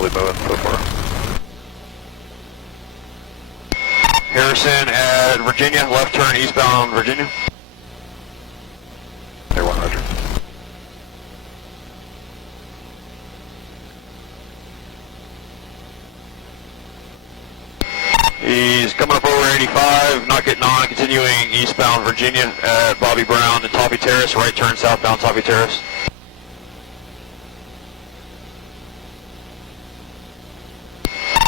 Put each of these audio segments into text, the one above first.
slowly moving so far. Harrison at Virginia, left turn eastbound on Virginia. Air 1, roger. He's coming up over 85, not getting on, continuing eastbound Virginia at Bobby Brown and Toffee Terrace, right turn southbound Toffee Terrace.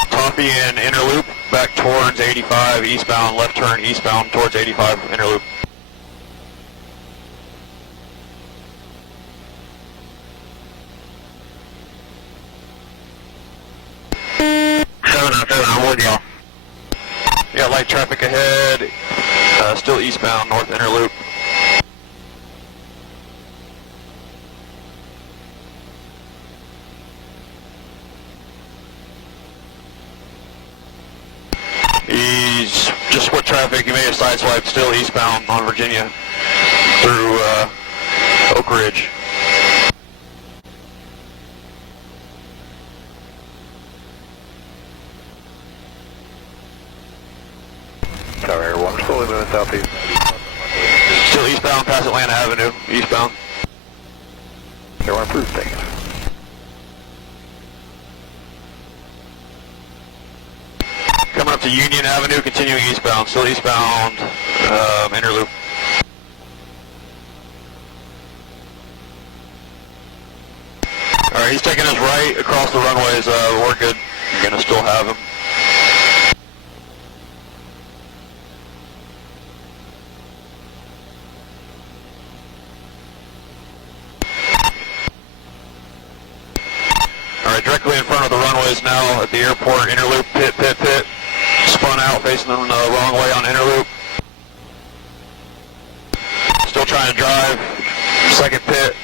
Toffee and inner loop, back towards 85 eastbound, left turn eastbound towards 85 inner loop. I'm with y'all. Yeah, light traffic ahead, still eastbound, north inner loop. He's just split traffic, he made a sideswipe, still eastbound on Virginia through Oak Ridge. Tower Air 1, slowly moving southeast. Still eastbound past Atlanta Avenue, eastbound. Air 1, approved, thank you. Coming up to Union Avenue, continuing eastbound, still eastbound, inner loop. Alright, he's taking us right across the runways, we're good. We're gonna still have him. Alright, directly in front of the runways now at the airport, inner loop, pit. Spun out, facing them the wrong way on inner loop. Still trying to drive, second pit.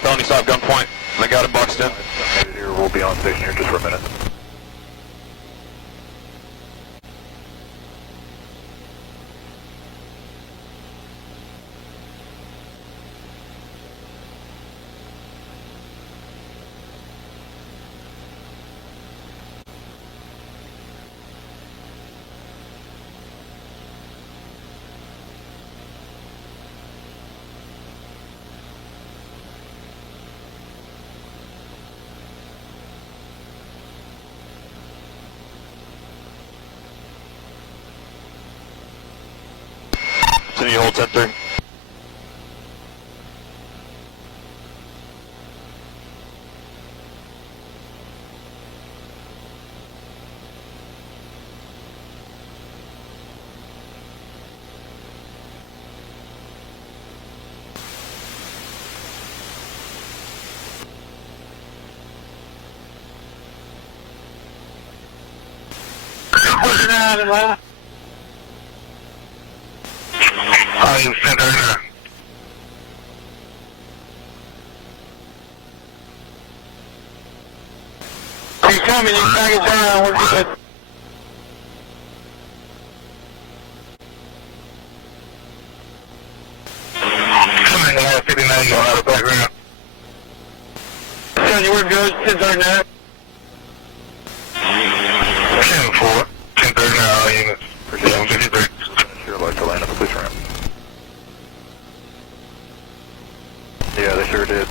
Felony stop gunpoint, I got him boxed in. Here, we'll be on station here just for a minute. Continue hold 10-3. Atlanta. You sent her. He's coming, he's back in town, we're good. Coming in 59, going out of background. Sonny, we're good, 1039. 10-4, 10-39, all units. Precision 53. Sure, like to land on the police ramp. Yeah, they sure did.